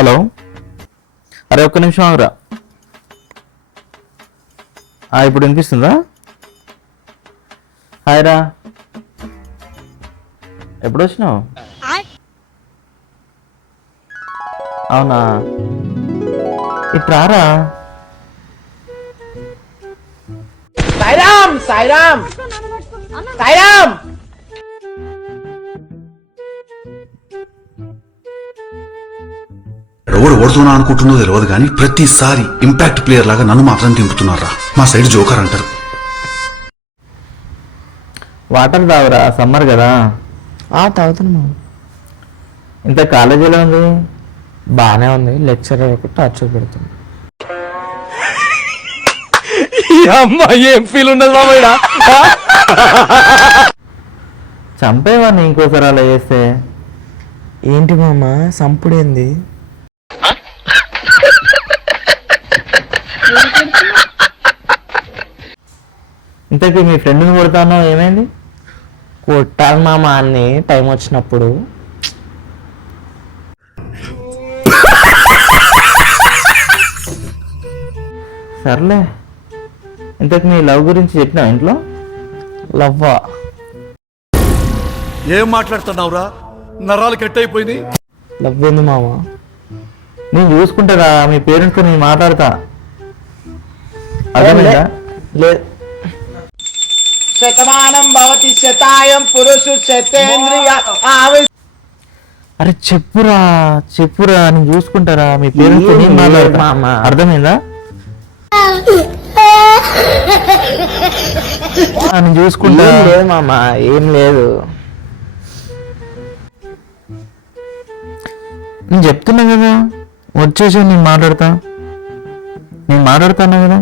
Hello, అరే ఒక్క నిమిషం ఆగురా. ఇప్పుడు వినిపిస్తుందా? హాయ్ రా, ఎప్పుడు వచ్చినావు? అవునా, ఇటు రారా. సాయిరామ్ సాయిరామ్ సాయిరామ్. ఎవరు ఓడుతున్నా అనుకుంటుందో తెలియదు కానీ ప్రతిసారి ఇంపాక్ట్ ప్లేయర్ లాగా నన్ను మాత్రం దింపుతున్నారా. మా సైడ్ జోకర్ అంటారు. వాటర్ తాగురా, సమ్మర్ కదా. తాగుతున్నా. ఇంత కాలేజ్ ఎలా ఉంది? బాగానే ఉంది. లెక్చర్ ఒకటి టార్చర్ పెడుతుంది. ఏం ఫీల్ ఉండదు మామయ్య. చంపేవాడిని ఇంకోసారి అలా చేస్తే. ఏంటి మామ సంపుడేంది? ఇంతకీ మీ ఫ్రెండ్ని కొడతానో ఏమైంది? కొట్టాలి మామ అన్ని టైం వచ్చినప్పుడు. సర్లే, ఇంతకు మీ లవ్ గురించి చెప్పినా ఇంట్లో? లవ్వా? ఏం మాట్లాడుతున్నావురా? నరాలు కట్ అయిపోయింది. లవ్ ఏంది మామ? నేను చూసుకుంటారా, మీ పేరెంట్స్తో నేను మాట్లాడతా. అర్థమైందా? లేదు. శతమానం భవతి శతాయం పురుషు శతేంద్రియ. అరే చెప్పురా చెప్పురా, నేను చూసుకుంటారా, మీ పేరెంట్స్తో నేను మాట్లాడతా. అర్థమైందా? నేను చూసుకుంటా. లేదు మామ, ఏం లేదు. నేను చెప్తున్నా కదా, వచ్చేసి నేను మాట్లాడతాను కదా.